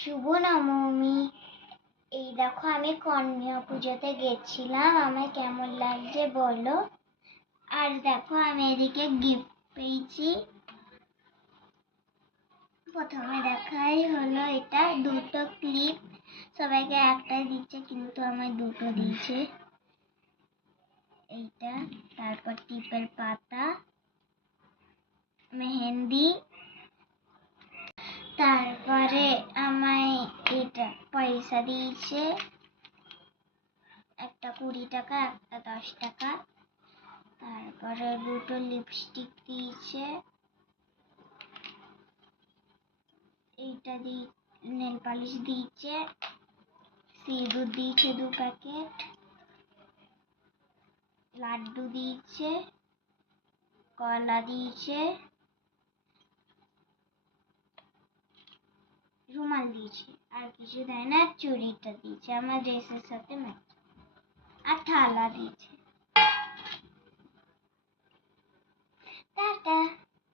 শুভ নবমী। এই দেখো আমি কন্যা পুজোতে গেছিলাম, আমার কেমন লাগছে বলো। আর দেখো আমি এদিকে গিফট পেয়েছি। প্রথমে দেখাই হলো এটা দুটো ক্লিপ, সবাইকে একটাই দিচ্ছে কিন্তু আমার দুটো দিয়েছে। এইটা, তারপর টিপের পাতা, মেহেন্দি, তারপরে আমায় এটা পয়সা দিয়েছে, একটা 20 টাকা একটা 10 টাকা, তারপরে দুটো লিপস্টিক দিয়েছে, এইটা দিয়ে নেল পালিশ দিয়েছে, সিঁদুর দিয়েছে 2 প্যাকেট, লাড্ডু দিয়েছে, কলা দিয়েছে, রুমাল দিয়েছে, আর কিছু দেয় না। চুড়িটা দিয়েছে আমার ড্রেসের সাথে ম্যাচ, আর থালা দিয়েছে।